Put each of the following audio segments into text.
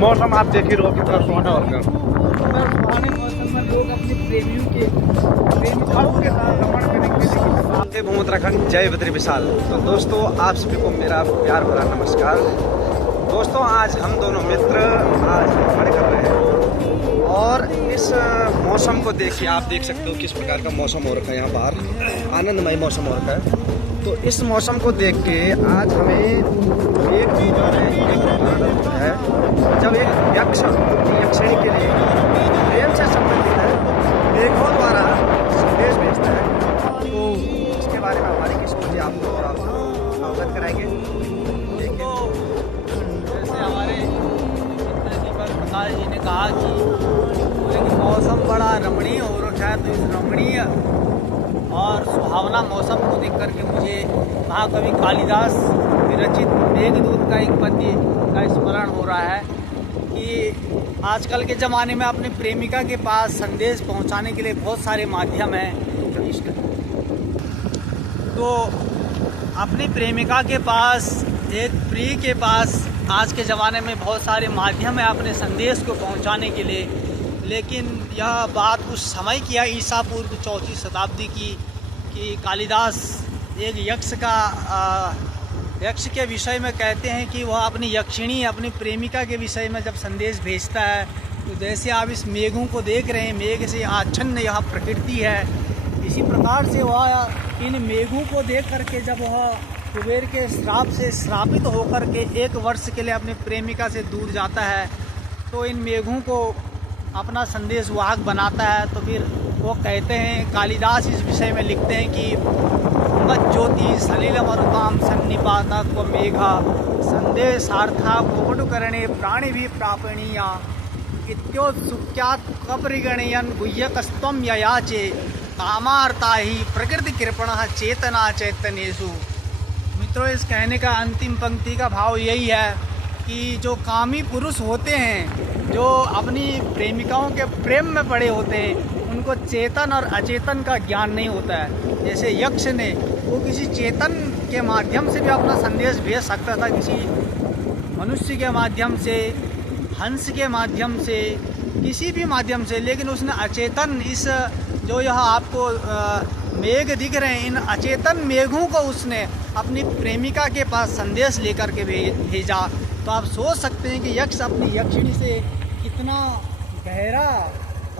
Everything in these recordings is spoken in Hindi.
मौसम आप देख ही रहो कितना सुहाना हो गया। सुहाने मौसम में लोग अपने प्रेमियों के प्रेमिकाओं के साथ भ्रमण करेंगे। जय भूम उत्तराखंड, जय बद्री विशाल। तो दोस्तों आप सभी को मेरा प्यार भरा नमस्कार। दोस्तों आज हम दोनों मित्र आज भ्रमण कर रहे हैं और इस मौसम को देखिए, आप देख सकते हो किस प्रकार का मौसम हो रखा है। यहाँ बाहर आनंदमय मौसम हो रखा है। तो इस मौसम को देख के आज हमें एक है जब एक यक्षिणी के लिए प्रेम से संबंधित है मेघों द्वारा संदेश भेजता है। तो इसके बारे में हमारी किस्मत जी आपको अवगत कराएंगे। तो जैसे हमारे मित्र दीपक प्रकाश जी ने कहा कि मौसम बड़ा रमणीय हो रखा है, तो इस रमणीय और सुहावना मौसम को देख करके मुझे महाकवि कालिदास विरचित मेघदूत का एक पद्य का स्मरण हो रहा है कि आजकल के ज़माने में अपनी प्रेमिका के पास संदेश पहुंचाने के लिए बहुत सारे माध्यम हैं। तो अपनी प्रेमिका के पास, एक प्रिय के पास आज के ज़माने में बहुत सारे माध्यम हैं अपने संदेश को पहुंचाने के लिए। लेकिन यह बात उस समय की है, ईसा पूर्व 4वीं शताब्दी की, कि कालिदास एक यक्ष के विषय में कहते हैं कि वह अपनी यक्षिणी, अपनी प्रेमिका के विषय में जब संदेश भेजता है, तो जैसे आप इस मेघों को देख रहे हैं, मेघ से आच्छन्न यह प्रकृति है, इसी प्रकार से वह इन मेघों को देख करके जब वह कुबेर के श्राप से श्रापित होकर के 1 वर्ष के लिए अपनी प्रेमिका से दूर जाता है, तो इन मेघों को अपना संदेश वाहक बनाता है। तो फिर वो कहते हैं, कालिदास इस विषय में लिखते हैं कि मत ज्योति सलिल मरुताम सन्निपाता को मेघा संदेशार्था कोपटुकरणे प्राणी भी प्रापणीया इत्योत्सुक्यात् कपरिगणयन् गुह्यकस्त्वं ययाचे कामार्ता ही प्रकृति कृपणः चेतना चैतन्येषु। मित्रों, इस कहने का अंतिम पंक्ति का भाव यही है कि जो कामी पुरुष होते हैं, जो अपनी प्रेमिकाओं के प्रेम में पड़े होते हैं, उनको चेतन और अचेतन का ज्ञान नहीं होता है। जैसे यक्ष ने, वो किसी चेतन के माध्यम से भी अपना संदेश भेज सकता था, किसी मनुष्य के माध्यम से, हंस के माध्यम से, किसी भी माध्यम से, लेकिन उसने अचेतन, इस जो यह आपको मेघ दिख रहे हैं, इन अचेतन मेघों को उसने अपनी प्रेमिका के पास संदेश लेकर के भेजा। तो आप सोच सकते हैं कि यक्ष अपनी यक्षिणी से कितना गहरा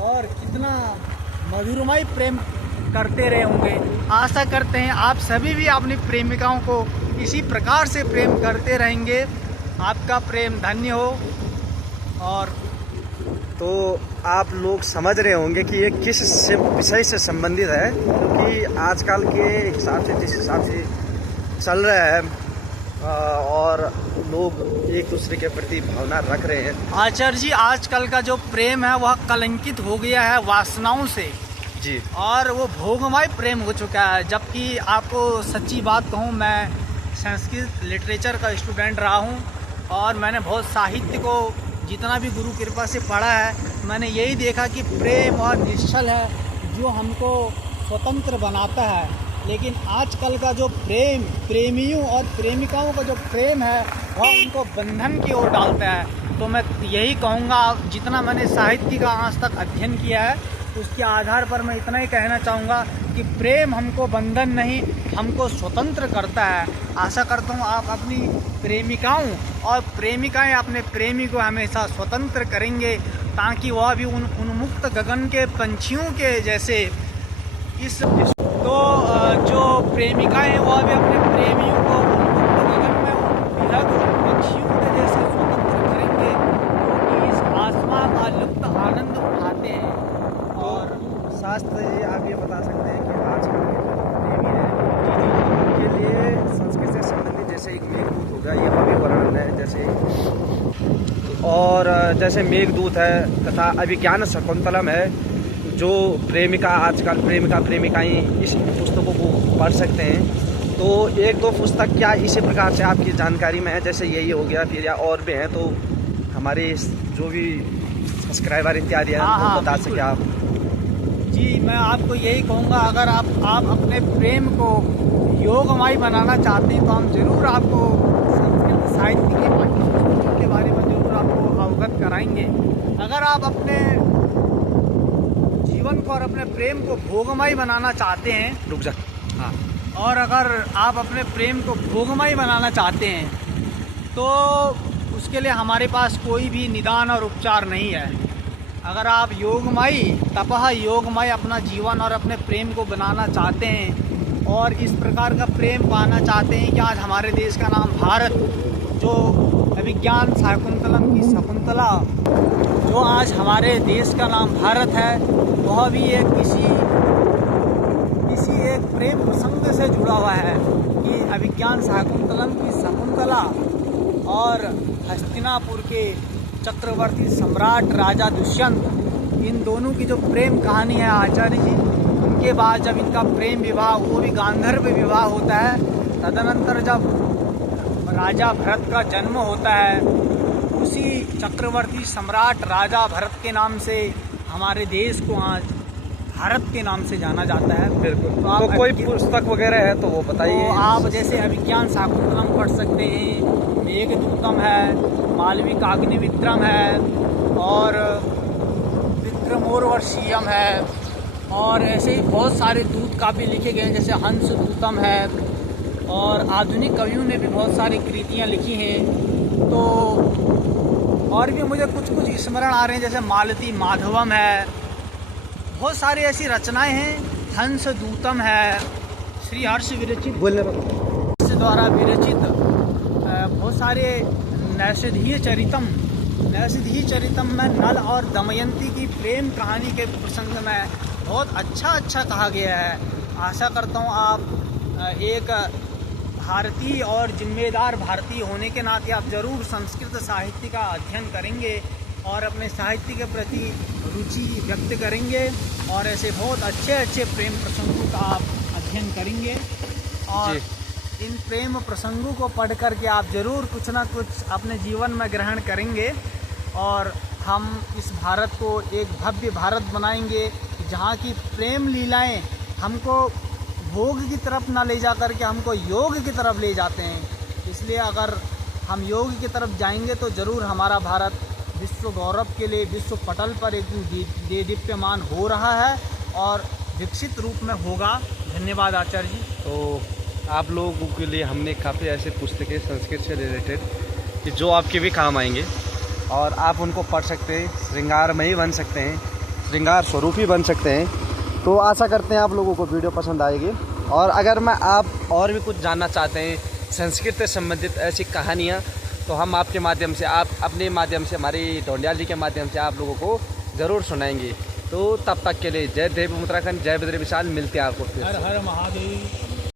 और कितना मधुरमय प्रेम करते रहे होंगे। आशा करते हैं आप सभी भी अपनी प्रेमिकाओं को इसी प्रकार से प्रेम करते रहेंगे। आपका प्रेम धन्य हो। और तो आप लोग समझ रहे होंगे कि ये किस विषय से संबंधित है, क्योंकि आजकल के हिसाब से, जिस हिसाब से चल रहा है और लोग एक दूसरे के प्रति भावना रख रहे हैं। आचार्य जी, आजकल का जो प्रेम है वह कलंकित हो गया है वासनाओं से जी, और वो भोगमय प्रेम हो चुका है। जबकि आपको सच्ची बात कहूँ, मैं संस्कृत लिटरेचर का स्टूडेंट रहा हूँ और मैंने बहुत साहित्य को जितना भी गुरु कृपा से पढ़ा है, मैंने यही देखा कि प्रेम और निश्चल है जो हमको स्वतंत्र बनाता है। लेकिन आजकल का जो प्रेम, प्रेमियों और प्रेमिकाओं का जो प्रेम है, वह उनको बंधन की ओर डालता है। तो मैं यही कहूँगा, जितना मैंने साहित्य का आज तक अध्ययन किया है, उसके आधार पर मैं इतना ही कहना चाहूँगा कि प्रेम हमको बंधन नहीं, हमको स्वतंत्र करता है। आशा करता हूँ आप अपनी प्रेमिकाओं और प्रेमिकाएं अपने प्रेमी को हमेशा स्वतंत्र करेंगे, ताकि वह भी उन उन्मुक्त गगन के पंछियों के जैसे तो जो प्रेमिकाएं हैं वह भी अपने प्रेमियों को उन्मुक्त गगन में विहग पक्षियों के जैसे स्वतंत्र करेंगे, क्योंकि इस आसमान का लुप्त आनंद उठाते हैं। और शास्त्र जी, आप ये बता सकते हैं कि आजकल के जो प्रेमी हैं उनके लिए संस्कृत से संबंधित जैसे एक मेघदूत होगा, ये भी वर्णन है जैसे, और जैसे मेघदूत है तथा अभिज्ञान शकुंतलम है, जो प्रेमिका, आजकल प्रेमिकाएं इस पुस्तकों को पढ़ सकते हैं। तो 1-2 पुस्तक क्या इसी प्रकार से आपकी जानकारी में है, जैसे यही हो गया, फिर या और भी हैं, तो हमारे जो भी सब्सक्राइबर इत्यादि हैं वो बता सकें आप। जी, मैं आपको यही कहूँगा, अगर आप अपने प्रेम को योगमय बनाना चाहते हैं, तो हम जरूर आपको संस्कृत साहित्य के बारे में जरूर आपको अवगत अवगत कराएंगे। अगर आप अपने जीवन को और अपने प्रेम को भोगमय बनाना चाहते हैं, रुक जा। हाँ, और अगर आप अपने प्रेम को भोगमय बनाना चाहते हैं तो उसके लिए हमारे पास कोई भी निदान और उपचार नहीं है। अगर आप योगमय, तपः योगमय अपना जीवन और अपने प्रेम को बनाना चाहते हैं और इस प्रकार का प्रेम पाना चाहते हैं कि आज हमारे देश का नाम भारत, जो अभिज्ञान शाकुंतलम की शकुंतला, जो आज हमारे देश का नाम भारत है, वह भी एक किसी एक प्रेम प्रसंग से जुड़ा हुआ है कि अभिज्ञान शाकुंतलम की शकुंतला और हस्तिनापुर के चक्रवर्ती सम्राट राजा दुष्यंत, इन दोनों की जो प्रेम कहानी है आचार्य जी, उनके बाद जब इनका प्रेम विवाह, वो भी गांधर्व विवाह होता है, तदनंतर जब राजा भरत का जन्म होता है, उसी चक्रवर्ती सम्राट राजा भरत के नाम से हमारे देश को आज भारत के नाम से जाना जाता है। बिल्कुल। तो कोई पुस्तक वगैरह है तो वो बताइए। तो आप जैसे अभिज्ञान शाकुंतलम पढ़ सकते हैं, मेघदूतम है, मालविकाग्निमित्रम है, और विक्रमोर्वशीयम है, और ऐसे ही बहुत सारे दूत काव्य लिखे गए हैं, जैसे हंस दूतम है, और आधुनिक कवियों ने भी बहुत सारी कृतियाँ लिखी हैं। तो और भी मुझे कुछ स्मरण आ रहे हैं, जैसे मालती माधवम है, बहुत सारी ऐसी रचनाएं हैं। हंस दूतम है, श्री हर्ष विरचित द्वारा विरचित बहुत सारे नैषधीय चरितम में नल और दमयंती की प्रेम कहानी के प्रसंग में बहुत अच्छा कहा गया है। आशा करता हूँ आप एक भारतीय और जिम्मेदार भारतीय होने के नाते आप जरूर संस्कृत साहित्य का अध्ययन करेंगे और अपने साहित्य के प्रति रुचि व्यक्त करेंगे, और ऐसे बहुत अच्छे प्रेम प्रसंगों का आप अध्ययन करेंगे, और इन प्रेम प्रसंगों को पढ़ कर के आप ज़रूर कुछ ना कुछ अपने जीवन में ग्रहण करेंगे, और हम इस भारत को एक भव्य भारत बनाएंगे जहाँ की प्रेम लीलाएं हमको भोग की तरफ ना ले जा कर के हमको योग की तरफ ले जाते हैं। इसलिए अगर हम योग की तरफ जाएंगे तो ज़रूर हमारा भारत विश्व गौरव के लिए विश्व पटल पर एक दीप्यमान हो रहा है और विकसित रूप में होगा। धन्यवाद आचार्य जी। तो आप लोगों के लिए हमने काफ़ी ऐसे पुस्तकें संस्कृत से रिलेटेड कि जो आपके भी काम आएंगे और आप उनको पढ़ सकते हैं, श्रृंगारमयी बन सकते हैं, श्रृंगार स्वरूपी बन सकते हैं। तो आशा करते हैं आप लोगों को वीडियो पसंद आएगी, और अगर मैं आप और भी कुछ जानना चाहते हैं संस्कृत से संबंधित ऐसी कहानियाँ, तो हम आपके माध्यम से, आप अपने माध्यम से, हमारी ढोंडियाल जी के माध्यम से आप लोगों को ज़रूर सुनाएंगे। तो तब तक के लिए जय देव उत्तराखंड, जय बद्री विशाल। मिलते हैं आपको फिर। हर हर महादेव।